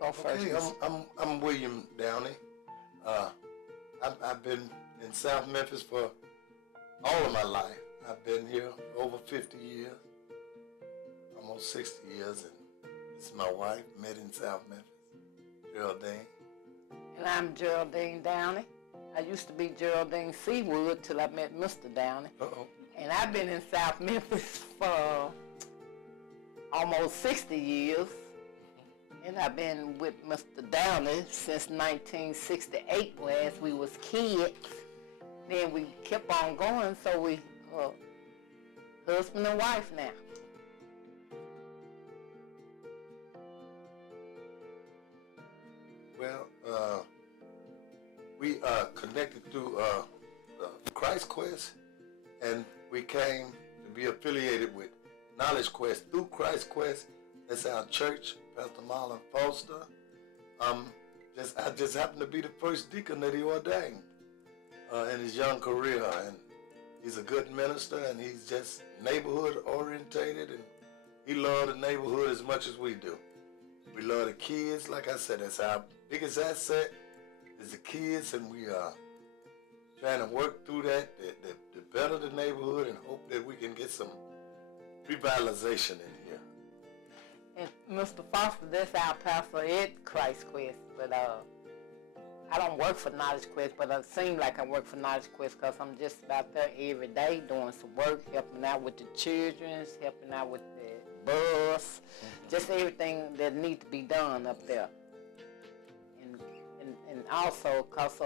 go first. Okay, I'm William Downey. I've been in South Memphis for all of my life. I've been here over 50 years, almost 60 years, and this is my wife, met in South Memphis, Geraldine. And I'm Geraldine Downey. I used to be Geraldine Seawood till I met Mr. Downey. Uh-oh. And I've been in South Memphis for almost 60 years. And I've been with Mr. Downey since 1968, whereas we was kids. Then we kept on going, so we husband and wife now. Well, we connected through Christ Quest, and we came to be affiliated with Knowledge Quest through Christ Quest. That's our church, Pastor Marlon Foster. I just happened to be the first deacon that he ordained in his young career, and he's a good minister, and he's just neighborhood orientated, and he loves the neighborhood as much as we do. We love the kids. Like I said, that's our biggest asset is the kids, and we are trying to work through that to better the neighborhood and hope that we can get some revitalization in here. And Mr. Foster, that's our pastor at Christ Quest, but I don't work for Knowledge Quest, but it seems like I work for Knowledge Quest because I'm just about there every day doing some work, helping out with the children, helping out with the bus, just everything that needs to be done up there. And also because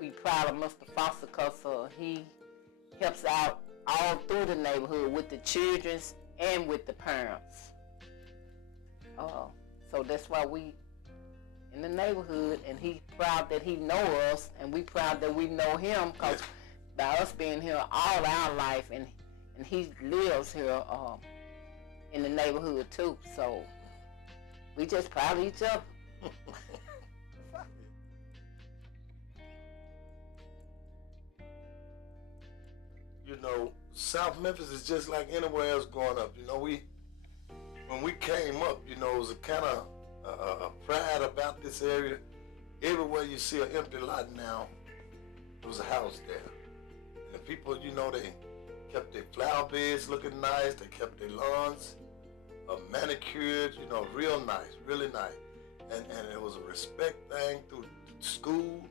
we proud of Mr. Foster because he helps out all through the neighborhood with the children and with the parents. So that's why we in the neighborhood, and he proud that he know us, and we proud that we know him, because by us being here all our life, and he lives here in the neighborhood too. So we just proud of each other. You know, South Memphis is just like anywhere else growing up. You know, when we came up, you know, it was a kind of a pride about this area. Everywhere you see an empty lot now, there was a house there. And the people, you know, they kept their flower beds looking nice. They kept their lawns manicured, you know, real nice, really nice. And it was a respect thing through school,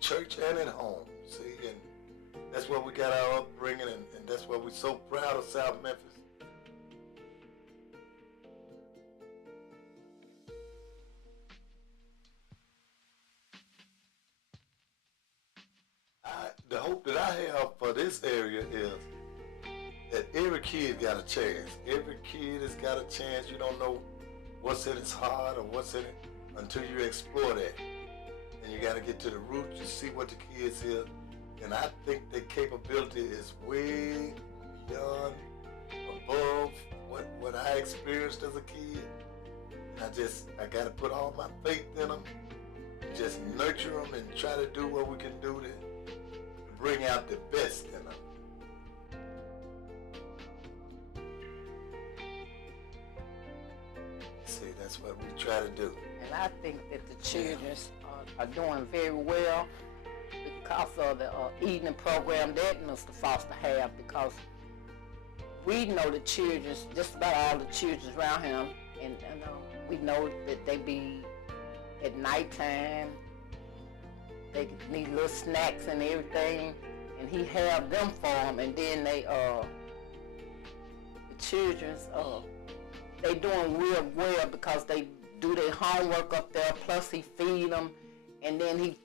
church, and at home. See, and that's where we got our upbringing, and that's why we're so proud of South Memphis. The hope that I have for this area is that every kid got a chance. Every kid has got a chance. You don't know what's in his heart or what's in it until you explore that. And you got to get to the root. You see what the kids is. And I think their capability is way beyond, above what I experienced as a kid. And I got to put all my faith in them, just nurture them and try to do what we can do to bring out the best in them. See, that's what we try to do. And I think that the children are doing very well because of the evening program that Mr. Foster have, because we know the children, just about all the children around him, and we know that they be at nighttime, they need little snacks and everything, and he have them for them, and then the children's, they doing real well because they do their homework up there, plus he feed them, and then he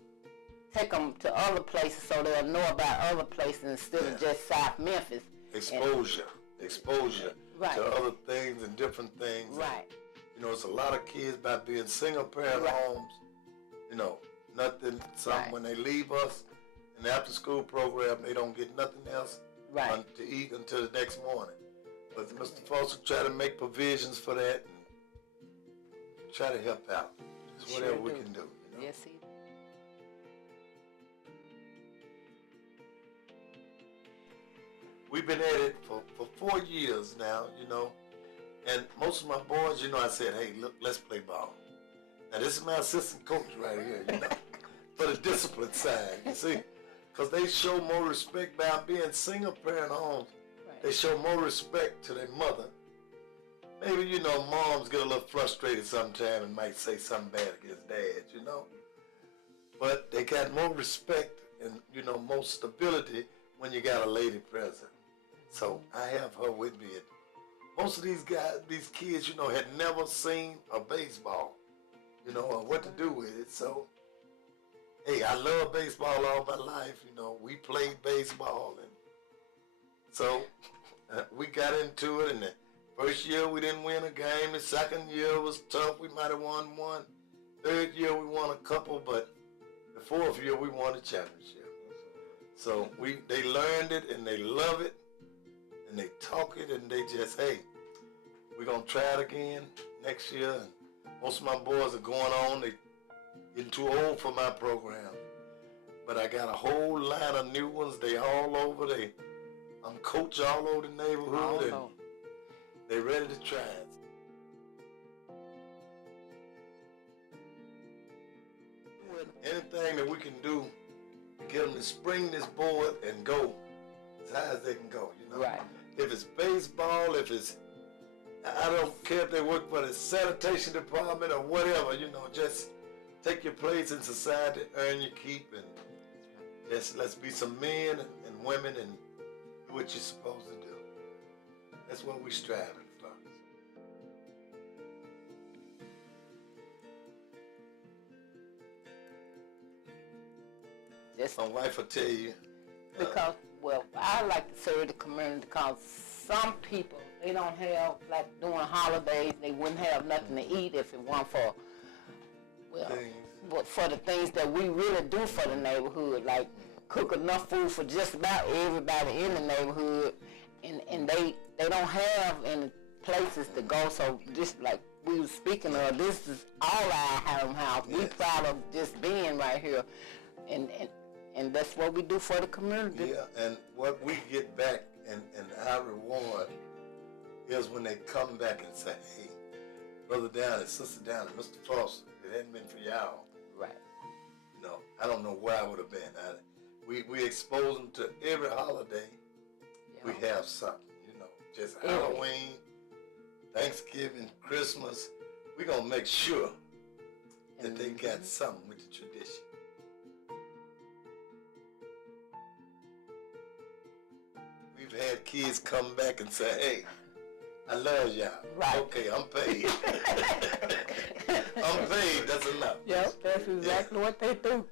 take them to other places so they'll know about other places instead of just South Memphis. Exposure right. to other things and different things. Right. And, you know, it's a lot of kids by being single parent right. homes, you know, nothing, right. when they leave us in the after school program, they don't get nothing else right. to eat until the next morning. But Mr. Foster try to make provisions for that and try to help out. Just whatever we can do. You know? Yes, he do. We've been at it for 4 years now, you know, and most of my boys, you know, I said, hey, look, let's play ball. Now this is my assistant coach right here, you know, for the discipline side, you see. Because they show more respect by being single parent homes. Right. They show more respect to their mother. Maybe, you know, moms get a little frustrated sometimes and might say something bad against dads, you know. But they got more respect and, you know, more stability when you got a lady present. So I have her with me. And most of these guys, these kids, you know, had never seen a baseball, you know, or what to do with it. So, hey, I love baseball all my life. You know, we played baseball. And so we got into it. And the first year we didn't win a game. The second year was tough. We might have won one. Third year we won a couple. But the fourth year we won the championship. So they learned it and they love it. And they talk it and they just, hey, we're going to try it again next year. And most of my boys are going on. They getting too old for my program. But I got a whole line of new ones. They all over. I'm coach all over the neighborhood. And they ready to try it. Anything that we can do to get them to spring this board and go as high as they can go, you know. Right. If it's baseball, if it's, I don't care if they work for the sanitation department or whatever, you know, just take your place in society, earn your keep, and just let's be some men and women and do what you're supposed to do. That's what we're striving for. Just My wife will tell you. because, well, I like to serve the community because some people, they don't have, like during holidays, they wouldn't have nothing to eat if it weren't for, well, but for the things that we really do for the neighborhood, like cook enough food for just about everybody in the neighborhood, and they don't have any places to go, so just like we were speaking of, this is all our home house. Yes. We proud of just being right here, and that's what we do for the community. Yeah, and what we get back and our reward is when they come back and say, hey, Brother Downey, Sister Downey, Mr. Foster, if it hadn't been for y'all, Right. you know, I don't know where I would have been. We expose them to every holiday. Yeah. We have something, you know, just Every. Halloween, Thanksgiving, Christmas. We're going to make sure that they got something with the tradition. We've had kids come back and say, hey, I love y'all. Right. Okay, I'm paid. I'm paid, that's enough. Yep, that's exactly what they do.